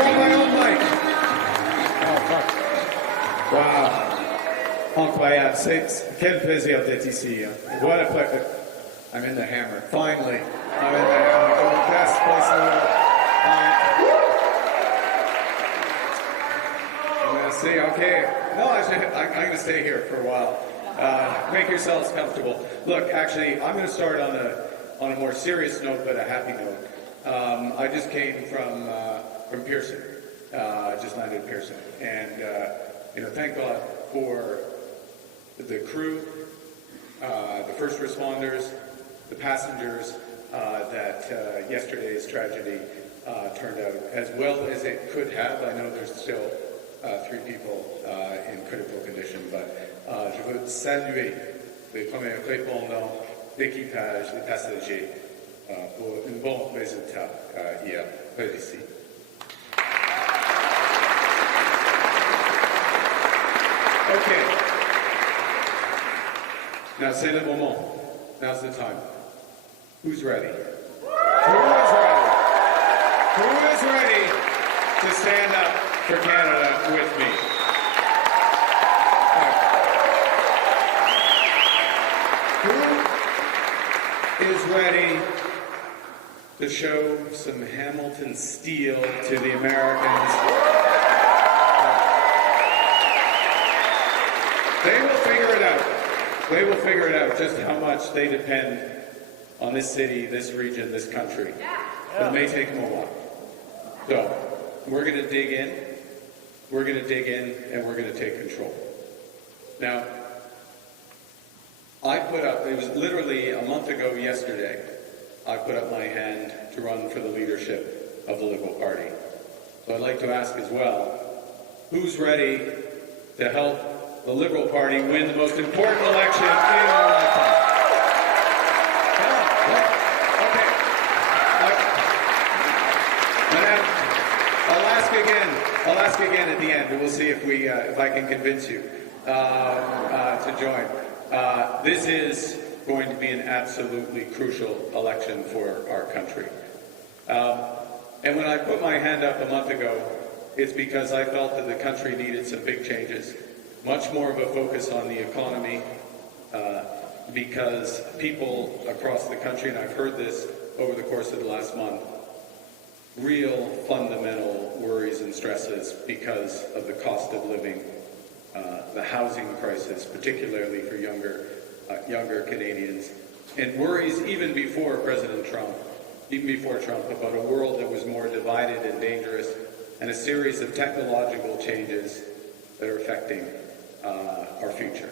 control my own mic. Oh, fuck. Wow. Incroyable. Quel plaisir d'être ici. What a pleasure. I'm in the Hammer. Finally. I'm in the Hammer. The best place in the world. I'm going to see, okay. No, I'm going to stay here for a while. Make yourselves comfortable. Look, actually, I'm going to start on a more serious note, but a happy note. I just came from Pearson. Just landed in Pearson. And, thank God for the crew, the first responders, the passengers, that yesterday's tragedy turned out as well as it could have. I know there's still 3 people in critical condition, but je veux saluer les premiers répondants, l'équipage, les passagers pour un bon résultat hier, ici. Okay. Now c'est le moment. Now's the time. Who's ready? Who is ready? Who is ready to stand up for Canada with me? Who is ready to show some Hamilton steel to the Americans? They will figure it out. They will figure it out just how much they depend on this city, this region, this country. But it may take them a while. So, we're going to dig in. We're going to dig in, and we're going to take control. Now, I put up, it was literally a month ago yesterday, I put up my hand to run for the leadership of the Liberal Party. So I'd like to ask as well, who's ready to help the Liberal Party win the most important election in our lifetime? Okay. I'll ask again at the end, and we'll see if I can convince you to join. This is going to be an absolutely crucial election for our country. And when I put my hand up a month ago, it's because I felt that the country needed some big changes. Much more of a focus on the economy, because people across the country, and I've heard this over the course of the last month, real fundamental worries and stresses because of the cost of living, the housing crisis, particularly for younger Canadians, and worries even before President Trump, about a world that was more divided and dangerous, and a series of technological changes that are affecting our future.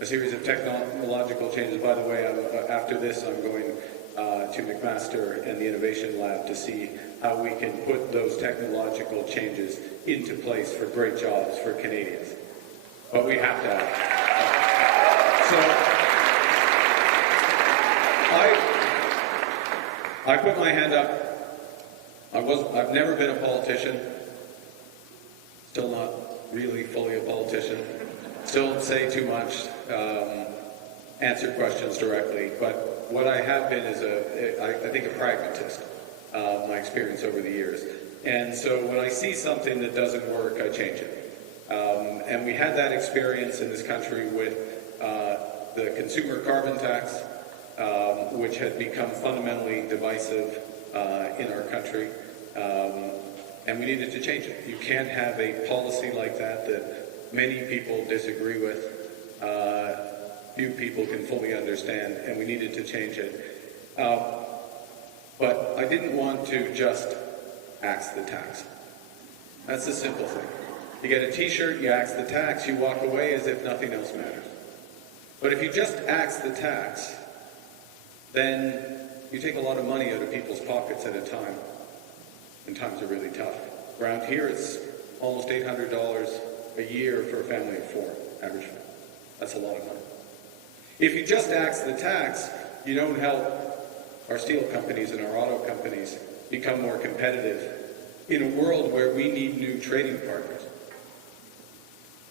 A series of technological changes. By the way, after this, I'm going to McMaster and the Innovation Lab to see how we can put those technological changes into place for great jobs for Canadians. But we have to have it. So I put my hand up. I've never been a politician. Still not really fully a politician. Still don't say too much, answer questions directly, but what I have been is I think a pragmatist, my experience over the years. And so when I see something that doesn't work, I change it. And we had that experience in this country with the consumer carbon tax, which had become fundamentally divisive in our country. And we needed to change it. You can't have a policy like that many people disagree with, few people can fully understand, and we needed to change it. But I didn't want to just axe the tax. That's the simple thing. You get a t-shirt, you axe the tax, you walk away as if nothing else matters. But if you just axe the tax, then you take a lot of money out of people's pockets at a time, and times are really tough. Around here, it's almost $800 a year for a family of 4, average family. That's a lot of money. If you just axe the tax, you don't help our steel companies and our auto companies become more competitive in a world where we need new trading partners.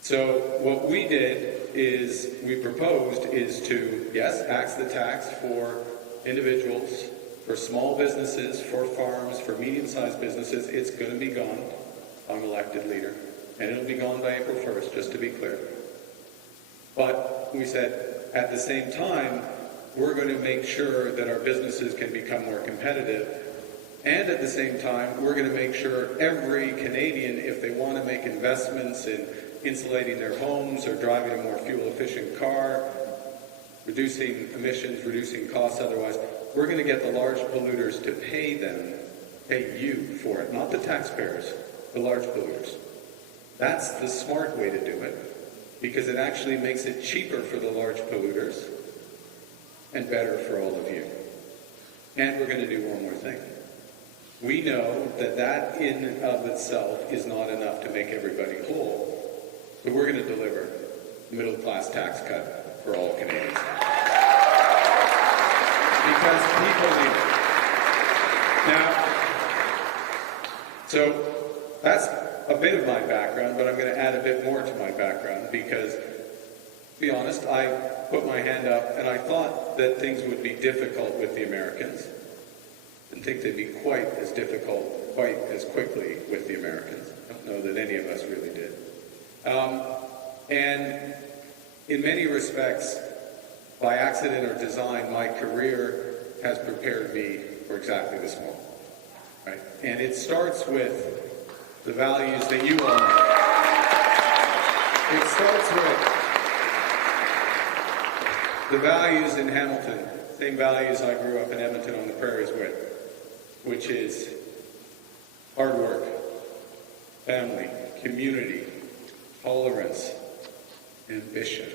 So what we proposed is to, yes, axe the tax for individuals, For small businesses, for farms, for medium-sized businesses, it's going to be gone. I'm elected leader. And it'll be gone by April 1st, just to be clear. But we said, at the same time, we're going to make sure that our businesses can become more competitive. And at the same time, we're going to make sure every Canadian, if they want to make investments in insulating their homes or driving a more fuel-efficient car, reducing emissions, reducing costs otherwise, we're going to get the large polluters to pay you for it, not the taxpayers, the large polluters. That's the smart way to do it, because it actually makes it cheaper for the large polluters and better for all of you. And we're going to do one more thing. We know that that in and of itself is not enough to make everybody whole, so we're going to deliver a middle-class tax cut for all Canadians. Because people need it. Now, so that's a bit of my background, but I'm going to add a bit more to my background because, to be honest, I put my hand up and I thought that things would be difficult with the Americans. Didn't think they'd be quite as difficult, quite as quickly with the Americans. I don't know that any of us really did. And in many respects, by accident or design, my career has prepared me for exactly this moment. Right? And it starts with the values that you own. It starts with the values in Hamilton, same values I grew up in Edmonton on the prairies with, which is hard work, family, community, tolerance, ambition.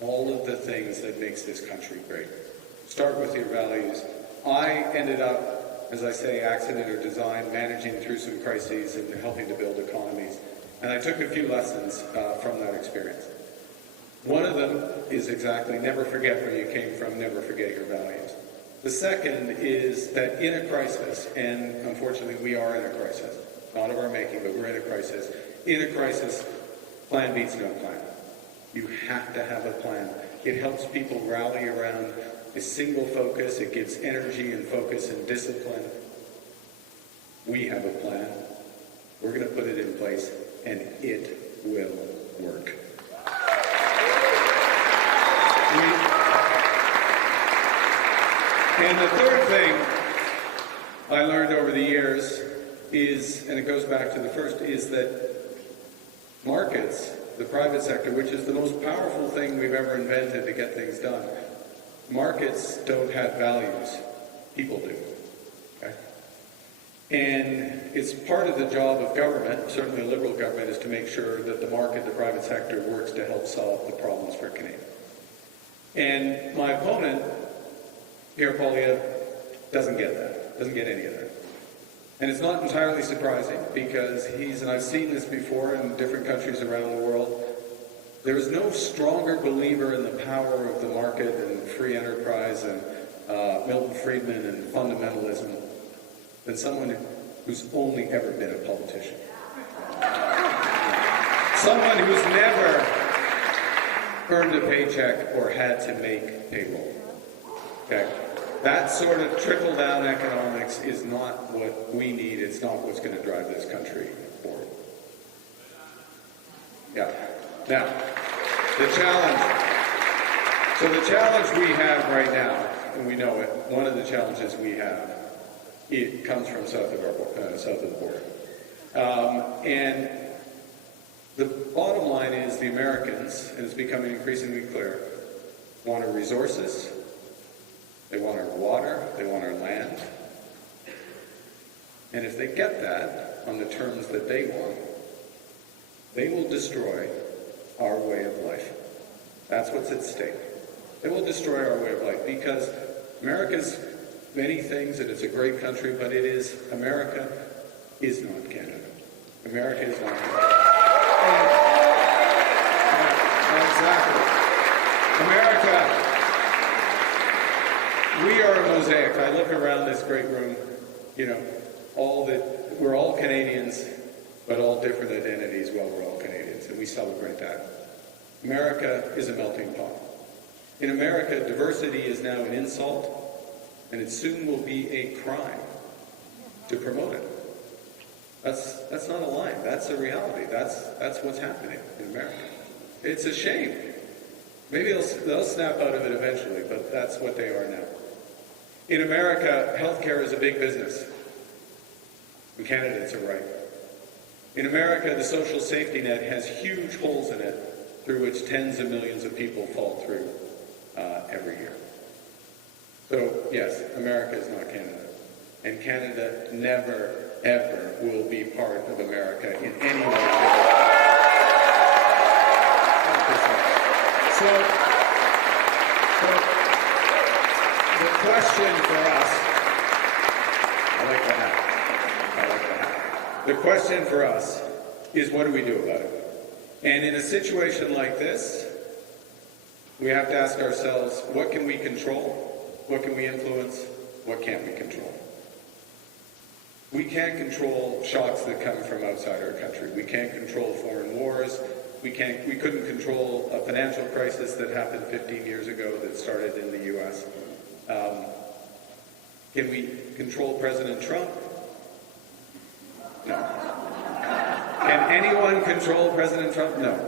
All of the things that makes this country great. Start with your values. I ended up, as I say, accident or design, managing through some crises and helping to build economies. And I took a few lessons from that experience. One of them is exactly never forget where you came from, never forget your values. The second is that in a crisis, and unfortunately we are in a crisis, not of our making, but we're in a crisis. In a crisis, plan beats no plan. You have to have a plan. It helps people rally around a single focus. It gives energy and focus and discipline. We have a plan. We're going to put it in place, and it will work. And the third thing I learned over the years is, and it goes back to the first, is that markets, the private sector, which is the most powerful thing we've ever invented to get things done, markets don't have values. People do. Okay? And it's part of the job of government, certainly a Liberal government, is to make sure that the market, the private sector, works to help solve the problems for Canadians. And my opponent, Pierre Poilievre, doesn't get that, doesn't get any of that. And it's not entirely surprising because and I've seen this before in different countries around the world, there is no stronger believer in the power of the market and free enterprise and Milton Friedman and fundamentalism than someone who's only ever been a politician. Someone who's never earned a paycheck or had to make payroll. Okay? That sort of trickle-down economics is not what we need. It's not what's going to drive this country forward. Yeah. Now, the challenge. So the challenge we have right now, and we know it, one of the challenges we have, it comes from south of the border. And the bottom line is the Americans, and it's becoming increasingly clear, want our resources. They want our water, they want our land. And if they get that on the terms that they want, they will destroy our way of life. That's what's at stake. They will destroy our way of life because America's many things, and it's a great country, but America is not Canada. America is not Canada. Exactly. America. We are a mosaic. I look around this great room, we're all Canadians, but all different identities. Well, we're all Canadians, and we celebrate that. America is a melting pot. In America, diversity is now an insult, and it soon will be a crime to promote it. That's not a line. That's a reality. That's what's happening in America. It's a shame. Maybe they'll snap out of it eventually, but that's what they are now. In America, healthcare is a big business. In Canada, it's a right. In America, the social safety net has huge holes in it through which tens of millions of people fall through every year. So, yes, America is not Canada. And Canada never, ever will be part of America in any way. So the question for us, I like the hat. The question for us is, what do we do about it? And in a situation like this, we have to ask ourselves, what can we control? What can we influence? What can't we control? We can't control shocks that come from outside our country. We can't control foreign wars. We couldn't control a financial crisis that happened 15 years ago that started in the U.S. Can we control President Trump? No. Can anyone control President Trump? No.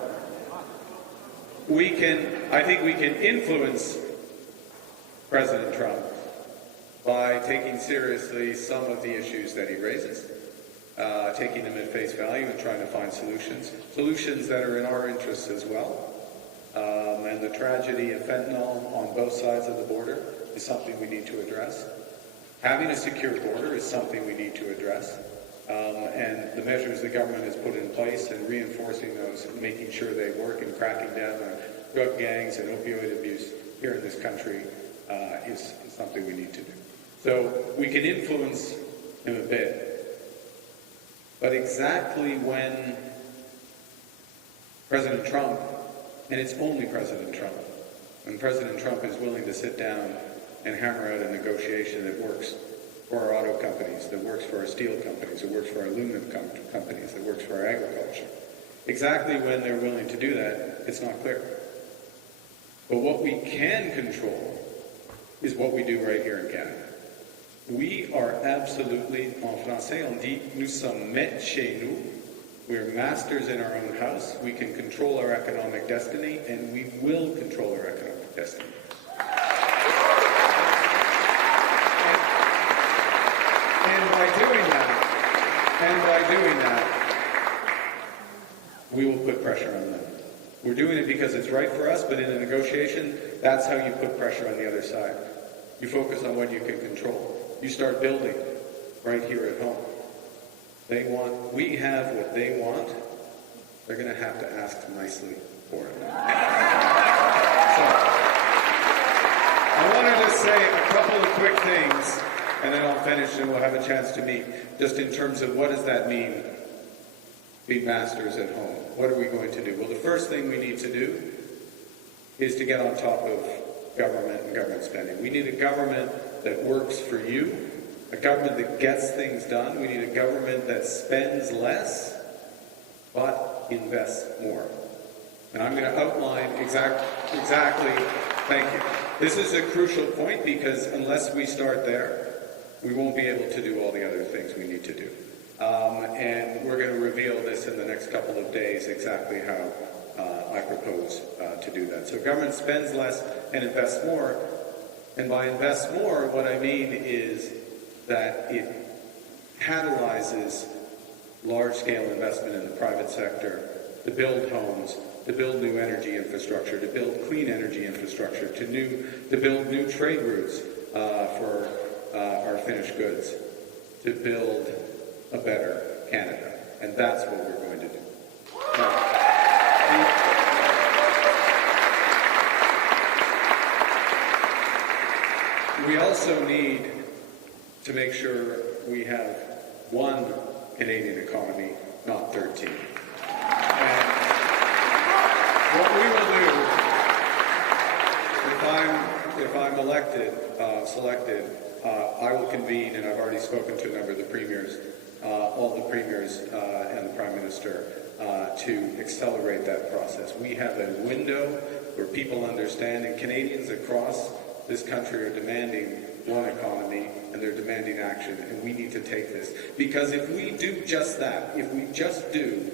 I think we can influence President Trump by taking seriously some of the issues that he raises, taking them at face value and trying to find solutions that are in our interests as well. And the tragedy of fentanyl on both sides of the border is something we need to address. Having a secure border is something we need to address. And the measures the government has put in place and reinforcing those, making sure they work and cracking down on drug gangs and opioid abuse here in this country is something we need to do. So we can influence him a bit, but exactly when President Trump, and it's only President Trump, when President Trump is willing to sit down and hammer out a negotiation that works for our auto companies, that works for our steel companies, that works for our aluminum companies, that works for our agriculture, exactly when they're willing to do that, it's not clear. But what we can control is what we do right here in Canada. We are absolutely, en français on dit, nous sommes maîtres chez nous. We're masters in our own house. We can control our economic destiny, and we will control our economic destiny. And by doing that, we will put pressure on them. We're doing it because it's right for us, but in a negotiation, that's how you put pressure on the other side. You focus on what you can control. You start building right here at home. We have what they want. They're going to have to ask nicely for it. So, I wanted to say a couple of quick things, and then I'll finish and we'll have a chance to meet, just in terms of what does that mean, be masters at home. What are we going to do? Well, the first thing we need to do is to get on top of government and government spending. We need a government that works for you, a government that gets things done. We need a government that spends less, but invests more. And I'm going to outline exactly, thank you. This is a crucial point because unless we start there, we won't be able to do all the other things we need to do. And we're going to reveal this in the next couple of days, exactly how I propose to do that. So government spends less and invests more. And by invest more, what I mean is that it catalyzes large-scale investment in the private sector to build homes, to build new energy infrastructure, to build clean energy infrastructure, to build new trade routes for our finished goods, to build a better Canada. And that's what we're going to do. Now, we also need to make sure we have one Canadian economy, not 13. And what we will do, if I'm selected, I will convene, and I've already spoken to a number of the premiers, all the premiers and the Prime Minister, to accelerate that process. We have a window where people understand, and Canadians across this country are demanding one economy. demanding action, and we need to take this. Because if we do just that, if we just do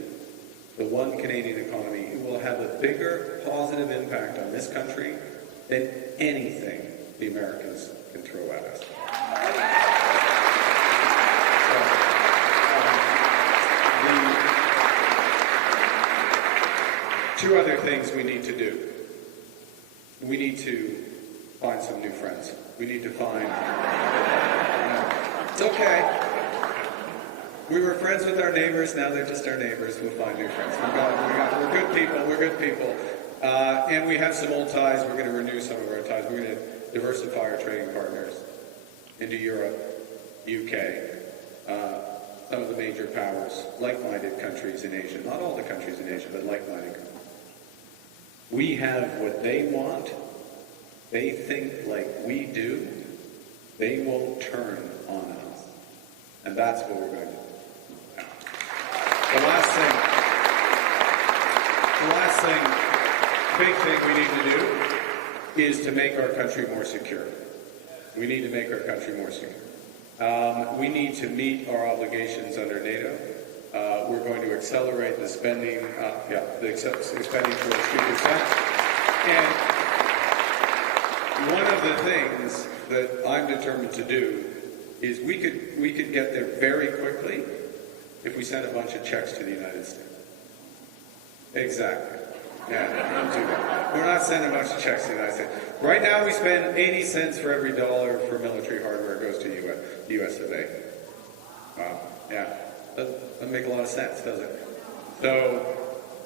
the one Canadian economy, it will have a bigger positive impact on this country than anything the Americans can throw at us. Two other things we need to do. We need to find some new friends. We need to find... It's okay. We were friends with our neighbors, now they're just our neighbors. We'll find new friends. We're good people. And we have some old ties. We're going to renew some of our ties. We're going to diversify our trading partners into Europe, UK, some of the major powers, like-minded countries in Asia. Not all the countries in Asia, but like-minded countries. We have what they want. They think like we do. They won't turn on us. And that's what we're going to do. The last big thing we need to do is to make our country more secure. We need to make our country more secure. We need to meet our obligations under NATO. We're going to accelerate the spending, spending towards 2%. And one of the things that I'm determined to do is we could get there very quickly if we sent a bunch of checks to the United States. Exactly. Yeah, don't do that. We're not sending a bunch of checks to the United States. Right now we spend 80 cents for every dollar for military hardware goes to the US of A. Wow. Yeah. Doesn't make a lot of sense, does it? So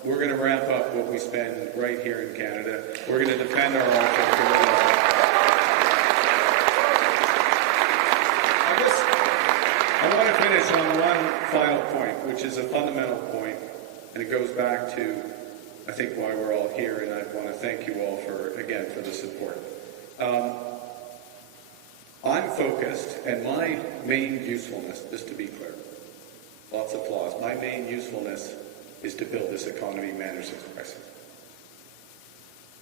we're going to ramp up what we spend right here in Canada. We're going to defend our offense. I want to finish on one final point, which is a fundamental point, and it goes back to, I think, why we're all here, and I want to thank you all for the support. I'm focused, and my main usefulness, just to be clear, lots of flaws, my main usefulness is to build this economy, manage this crisis.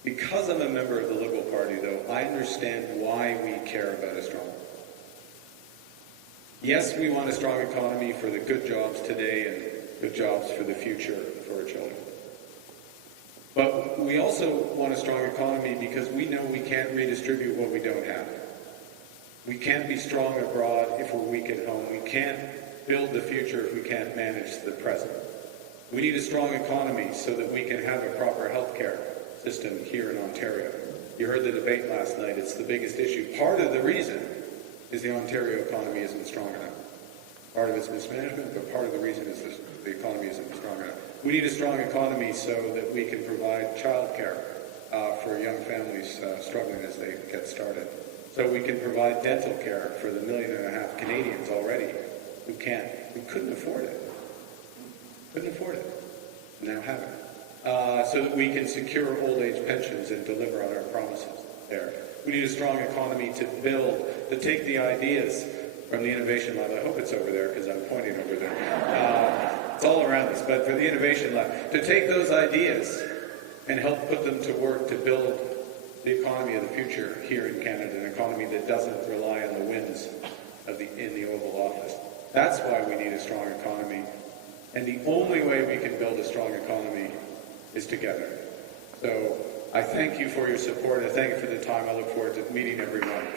Because I'm a member of the Liberal Party, though, I understand why we care about a strong economy. Yes, we want a strong economy for the good jobs today and good jobs for the future for our children. But we also want a strong economy because we know we can't redistribute what we don't have. We can't be strong abroad if we're weak at home. We can't build the future if we can't manage the present. We need a strong economy so that we can have a proper healthcare system here in Ontario. You heard the debate last night. It's the biggest issue. Part of the reason is the Ontario economy isn't strong enough. Part of it's mismanagement, but part of the reason is the economy isn't strong enough. We need a strong economy so that we can provide childcare for young families struggling as they get started. So we can provide dental care for the 1.5 million Canadians already who couldn't afford it. Now have it. So that we can secure old age pensions and deliver on our promises there. We need a strong economy to take the ideas from the Innovation Lab. I hope it's over there because I'm pointing over there. It's all around us, but for the Innovation Lab, to take those ideas and help put them to work to build the economy of the future here in Canada, an economy that doesn't rely on the winds in the Oval Office. That's why we need a strong economy. And the only way we can build a strong economy is together. So I thank you for your support. I thank you for the time. I look forward to meeting everyone.